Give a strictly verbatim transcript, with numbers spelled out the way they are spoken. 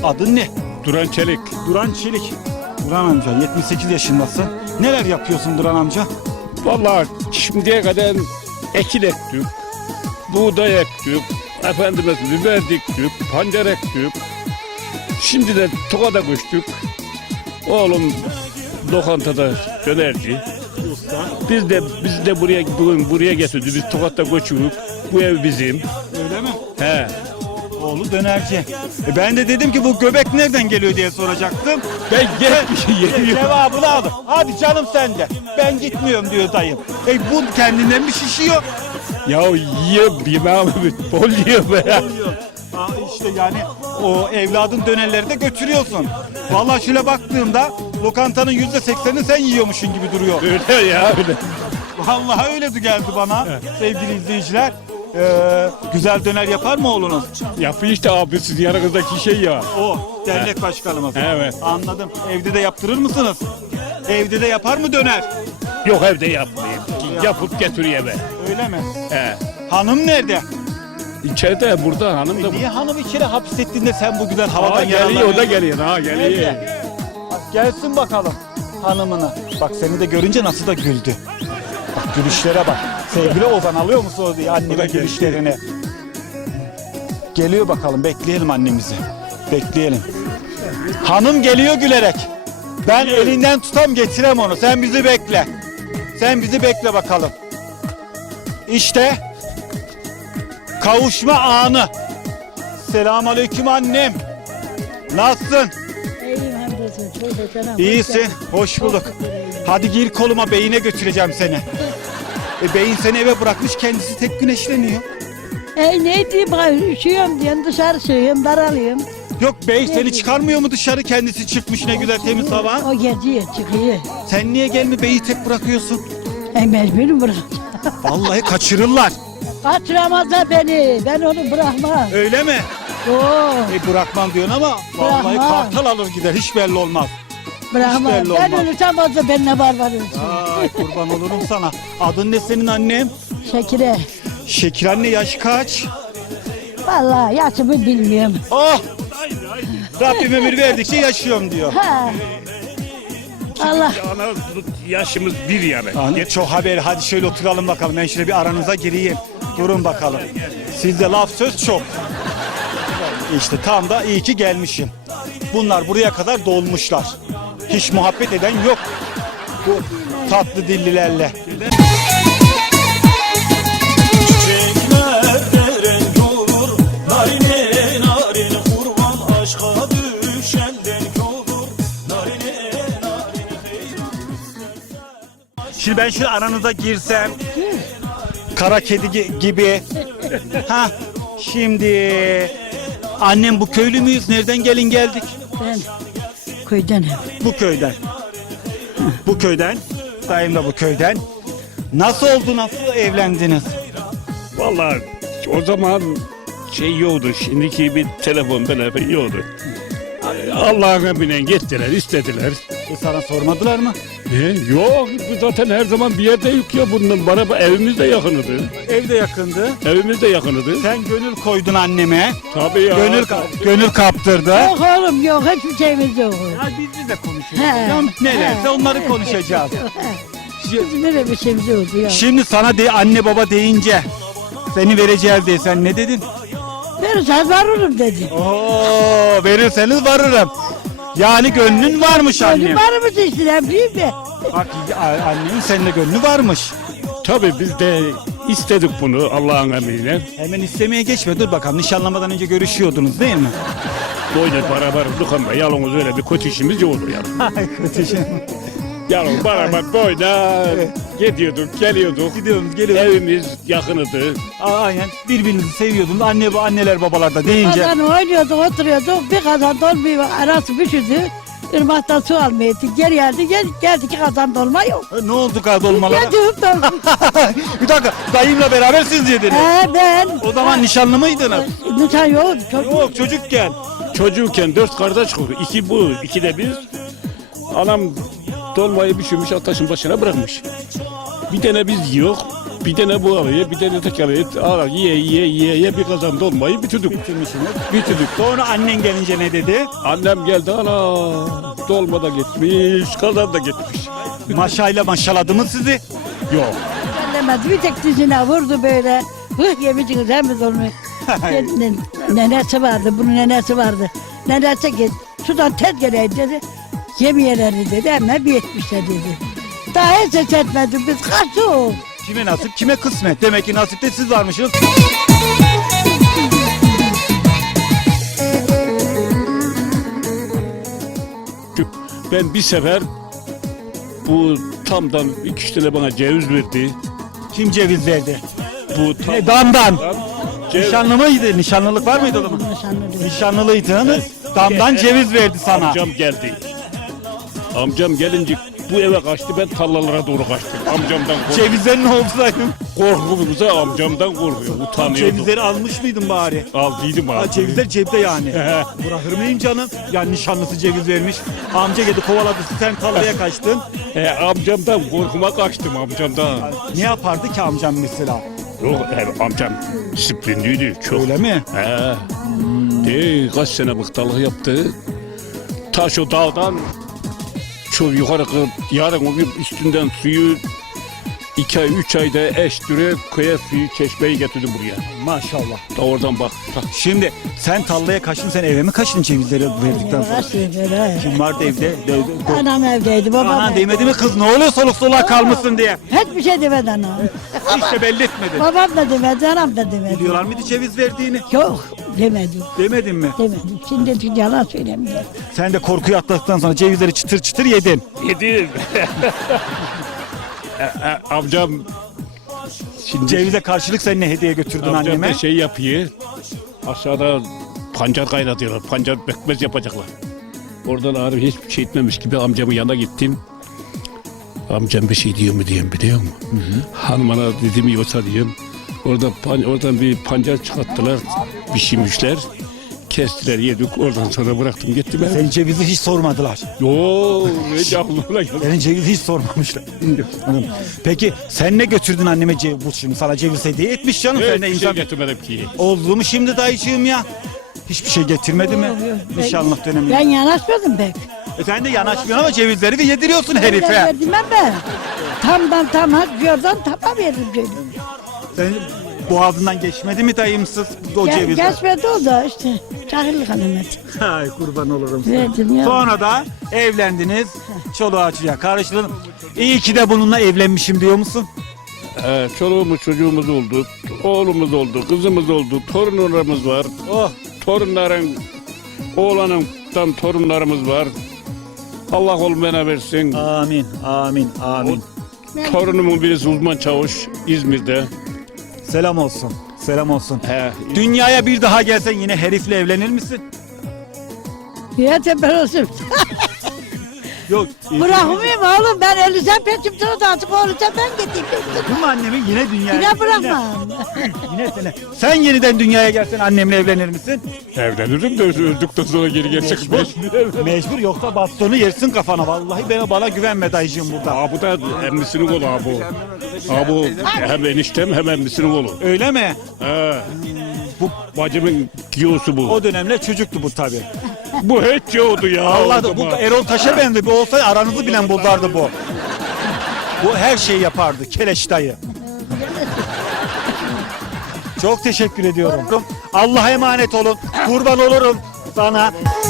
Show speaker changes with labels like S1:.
S1: Adın ne?
S2: Duran Çelik.
S1: Duran Çelik. Duran amca yetmiş sekiz yaşındasın. Neler yapıyorsun Duran amca?
S2: Vallahi şimdiye kadar ekin ektik, buğday ektik, efendime biber diktik, pancar ektik. Şimdi de Tokat'a koştuk. Oğlum lokantada dönerci. Biz de biz de buraya bugün buraya getirdi. Biz Tokat'ta koşuyoruz. Bu ev bizim.
S1: Öyle mi?
S2: He.
S1: Oğlu dönerci. E ben de dedim ki bu göbek nereden geliyor diye soracaktım.
S2: Ben gel
S1: Cevabını aldım. Hadi canım sen de. Ben gitmiyorum diyor dayım. E bu kendinden mi şişiyor?
S2: Ya yiyeyim yemeğimi bol yiyorum be ya.
S1: Aa, işte yani o evladın dönerleri de götürüyorsun. Vallahi şöyle baktığımda lokantanın yüzde seksenini sen yiyormuşsun gibi duruyor.
S2: Öyle ya öyle.
S1: Vallahi öyle geldi bana sevgili izleyiciler. Ee, güzel döner yapar mı oğlunuz?
S2: Yapıyor işte abi sizin yanınızdaki şey ya.
S1: O dernek başkanımız.
S2: Evet.
S1: Anladım. Evde de yaptırır mısınız? Evde de yapar mı döner?
S2: Yok evde yapmayayım. Yapıp getiriyor be.
S1: Öyle mi?
S2: He.
S1: Hanım nerede?
S2: İçeride burada hanım da
S1: E niye hanım içeri hapsettiğinde sen bu güzel havadan
S2: Aa, geliyor o da
S1: yararlanıyorsun?
S2: geliyor ha geliyor.
S1: Nerede? Bak gelsin bakalım hanımını. Bak seni de görünce nasıl da güldü. Bak gülüşlere bak. Sevgili Ozan alıyor musun o diye
S2: O da
S1: annemin
S2: geldi.
S1: gülüşlerini? Geliyor bakalım bekleyelim annemizi. Bekleyelim. Hanım geliyor gülerek. Ben elinden tutam getirem onu. Sen bizi bekle. Sen bizi bekle bakalım. İşte kavuşma anı. Selamünaleyküm annem. Nasılsın?
S3: İyiyim hamdolsun. Çok da canım.
S1: İyisin. Hoş bulduk. Hadi gir koluma beyine götüreceğim seni. E beyin seni eve bırakmış kendisi tek güneşleniyor.
S3: E ne diyeyim ben üşüyorum diyorum dışarı çıkıyorum daralıyorum.
S1: Yok bey seni çıkarmıyor mu dışarı kendisi çıkmış ne güzel temiz hava.
S3: O geziyor çıkıyor.
S1: Sen niye gelme beyi tek bırakıyorsun?
S3: E mecburum bırak.
S1: Vallahi kaçırırlar.
S3: Kaçıramazlar beni. Ben onu bırakmam.
S1: Öyle mi?
S3: Oo,
S1: E bırakmam diyorsun ama vallahi
S3: Bırakmam.
S1: kartal alır gider hiç belli olmaz.
S3: bırakmam.
S1: belli
S3: Ben
S1: olmaz.
S3: ölürsem o da benimle var var ölsün.
S1: Ay kurban olurum sana. Adın ne senin annem?
S3: Şekile.
S1: Şekil anne yaş kaç?
S3: Vallahi yaşımı bilmiyorum.
S1: Oh! Rabbim ömür verdikçe yaşıyorum diyor.
S3: Ha. Allah.
S2: Ana yaşımız bir yani.
S1: Anne, çok haber. Hadi şöyle oturalım bakalım. Ben şöyle bir aranıza gireyim. Durun bakalım. Sizde laf söz çok. İşte tam da iyi ki gelmişim. Bunlar buraya kadar dolmuşlar. Hiç muhabbet eden yok. Bu tatlı dillilerle.
S4: Çiçeklerde renk olur, narine narine kurban aşka düşen denk olur, narine narine
S1: Şimdi ben şimdi aranıza girsem kara kedi gi- gibi. Ha şimdi annem bu köylü müyüz? Nereden gelin geldik?
S3: Ben köydenim.
S1: Bu köyden. Bu köyden. Dayım da bu köyden. Nasıl oldu? Nasıl evlendiniz?
S2: Vallahi o zaman şey yoktu. Şimdiki bir telefon falan yoktu. Allah'ın emrine gittiler, istediler.
S1: E sana sormadılar mı?
S2: E, yok, bu zaten her zaman bir yerde yok ya bundan. Bana bu evimiz de yakınıdı.
S1: Evde yakındı.
S2: Evimiz de yakındı.
S1: Sen gönül koydun anneme.
S2: Tabii ya.
S1: Gönül gönül kaptırdı.
S3: Yok oğlum yok hiçbir şeyimiz yok.
S1: Ya biz de konuşuyoruz.
S3: He.
S1: Ya nelerse
S3: He.
S1: onları konuşacağız.
S3: Bizim öyle bir şeyimiz yoktu ya.
S1: Şimdi sana de anne baba deyince seni vereceğiz diye sen ne dedin?
S3: Verirsen varırım dedi.
S1: Oo, verirseniz varırım. Yani gönlün varmış annem.
S3: Benim var mı işte bileyim mi?
S1: Bak a- annenin seninle gönlü varmış.
S2: Tabii biz de istedik bunu Allah'ın emriyle.
S1: Hemen istemeye geçme dur bakalım nişanlamadan önce görüşüyordunuz değil mi?
S2: Böyle beraber dükkanla yalnız öyle bir kötü işimiz yoktu yani.
S1: Ay kötü şey.
S2: Yalnız beraber böyle gidiyorduk, geliyorduk.
S1: Gidiyoruz geliyoruz.
S2: Evimiz yakınıdı.
S1: Aa, aynen birbirinizi seviyordunuz anne anneler babalar da deyince.
S3: Kazan oynuyorduk oturuyorduk bir kazan dolmuyor arası pişirdi. Irmaktan su almaya gittik geri geldi gel, geldi ki kazan dolma yok.
S1: E, Ne oldu kaz olmalara?
S3: Yedim dolma.
S1: Bir dakika dayımla beraber siz yediniz.
S3: He ben.
S1: O zaman nişanlı mıydınız?
S3: Nişan yok. Çok
S1: Yok çocukken.
S2: Çocukken dört kardeş oldu. İki bu, iki de biz. Anam dolmayı pişirmiş, taşın başına bırakmış. Bir tane biz yok. Bir tane bu alıyor, bir tane tek alıyor. Ara, yiye yiye yiye yiye bir kazan dolmayı bitirdik.
S1: Bitirmişsiniz.
S2: Bitirdik.
S1: Sonra annen gelince ne dedi?
S2: Annem geldi, ana dolma da gitmiş, kazan da gitmiş.
S1: Maşayla maşaladı mı sizi?
S2: Yok.
S3: Gellemedi bir tek dizine vurdu böyle. Hıh yemişsiniz hem de dolmuş. Ne- Nenesi vardı, bunun nenesi vardı. Nenesi git, sudan tez geleydi dedi. Yemeyeleri dedi, hemen bir etmişler dedi. Daha hiç ses etmedik biz, kaçtık.
S1: Kime nasip, kime kısmet. Demek ki nasipte siz varmışsınız.
S2: Ben bir sefer bu tamdan iki üç tane bana ceviz verdi.
S1: Kim ceviz verdi?
S2: Bu tam,
S1: Ne, damdan.
S2: ceviz,
S1: Nişanlı mıydı? Nişanlılık var mıydı o zaman?
S3: Nişanlı.
S1: Nişanlılıydın. Damdan ceviz verdi sana.
S2: amcam geldi. Amcam gelince bu eve kaçtı, ben tarlalara doğru kaçtım. Amcamdan kork
S1: Cevizlerin ne oldu dayım?
S2: korkumuza amcamdan korkuyor, utanıyordum.
S1: Cevizleri almış mıydın bari?
S2: Aldıydım abi.
S1: Ha, cevizler cepte yani.
S2: He.
S1: Bırakır mıyım canım? Yani nişanlısı ceviz vermiş. Amca geldi kovaladı, sen tarlaya kaçtın.
S2: E, amcamdan korkuma kaçtım amcamdan.
S1: Ne yapardı ki amcam mesela?
S2: Yok e, amcam disiplinliydi çok.
S1: Öyle mi?
S2: He. De, kaç sene mıhtarlık yaptı. Taş o dağdan çok yukarı kı- yarın o gün üstünden suyu iki ay üç ayda eştire köye suyu çeşmeyi getirdim buraya.
S1: Maşallah.
S2: Da oradan bak. bak.
S1: Şimdi sen tarlaya kaçtın, sen eve mi kaçtın cevizleri verdikten sonra?
S3: Kaçtık böyle.
S1: Kim vardı evde? De, de,
S3: Anam evdeydi, babam
S1: Anan
S3: evde.
S1: demedi mi kız, ne oluyor soluk soluğa kalmışsın diye?
S3: Hiçbir şey demedi anam.
S1: Hiç de belli etmedi.
S3: Babam da demedi, anam da demedi.
S1: Biliyorlar mıydı ceviz verdiğini?
S3: Yok demedi.
S1: Demedin mi?
S3: Demedi. Şimdi yalan söylemiyor.
S1: Sen de korkuyu atlattıktan sonra cevizleri çıtır çıtır yedin.
S2: Yedim. E, e, amcam şimdi
S1: Cevize karşılık sen ne hediye götürdün
S2: amcam
S1: anneme?
S2: da şey yapıyor. Aşağıda pancar kaynatıyorlar. Pancar pekmez yapacaklar. Oradan ağrı hiçbir şey etmemiş gibi amcamın yanına gittim. Amcam bir şey diyor mu diyeyim biliyor musun? Hanımana dedim yoksa diyeyim. Orada pan- oradan bir pancar çıkarttılar, pişirmişler. Kestiler, yedik. Oradan sonra bıraktım gittim eve.
S1: Senin cevizi hiç sormadılar.
S2: Yoo, ne aklına geldi.
S1: Senin cevizi hiç sormamışlar. Anladım. Peki sen ne götürdün anneme ceviz? Bu şimdi sana ceviz hediye etmiş canım.
S2: Evet,
S1: Sen de
S2: bir
S1: insan
S2: şey getirmedim ki.
S1: oldu mu şimdi dayıcığım ya? Hiçbir şey getirmedi mi? Nişanlık döneminde.
S3: Ben yanaşmadım pek.
S1: E sen de yanaşmıyorsun ama cevizleri de yediriyorsun herife.
S3: Verdim ben ben. Tamdan tam hacıyordan tama verdim dedim.
S1: Sen boğazından geçmedi mi dayımsız o
S3: Gel,
S1: ceviz?
S3: geçmedi o da işte. Çakırlık alamet.
S1: Ay kurban olurum sana.
S3: Verdim ya.
S1: Sonra da evlendiniz. Çoluğa çocuğa karıştın. İyi ki de bununla evlenmişim diyor musun?
S2: Ee, çoluğumuz çocuğumuz oldu, oğlumuz oldu, kızımız oldu, torunlarımız var.
S1: Oh.
S2: Torunların, oğlanından torunlarımız var. Allah olmayana versin.
S1: Amin, amin, amin.
S2: Torunumun birisi uzman çavuş İzmir'de.
S1: Selam olsun, selam olsun.
S2: He,
S1: Dünyaya bir daha gelsen yine herifle evlenir misin?
S3: Ya teper olsun.
S1: Yok.
S3: Bırakmayayım oğlum, ben öleceğim peşimden o da artık öleceğim, ben gideyim.
S1: Bırakın mı annemi yine dünyaya?
S3: Yine bırakmam.
S1: Yine, yine sene. Sen yeniden dünyaya gelsen annemle evlenir misin?
S2: evlenirim de öldükten sonra geri gelsek mecbur.
S1: Mecbur, yoksa bastonu yersin kafana. Vallahi bana, bana güvenme dayıcığım burada.
S2: Aa, bu da emmisinin oğlu abi. Abi bu hem eniştem hem emmisinin oğlu.
S1: Öyle mi?
S2: He. Bu bacımın kiyosu bu.
S1: O dönemde çocuktu bu tabii.
S2: Bu hiç yoktu ya.
S1: Allah
S2: o
S1: da bu
S2: zaman.
S1: Erol Taş'a benziyor. Bu olsaydı aranızı bilen bozardı bu. Bu her şeyi yapardı. Keleş dayı. Çok teşekkür ediyorum. Allah'a emanet olun. Kurban olurum sana.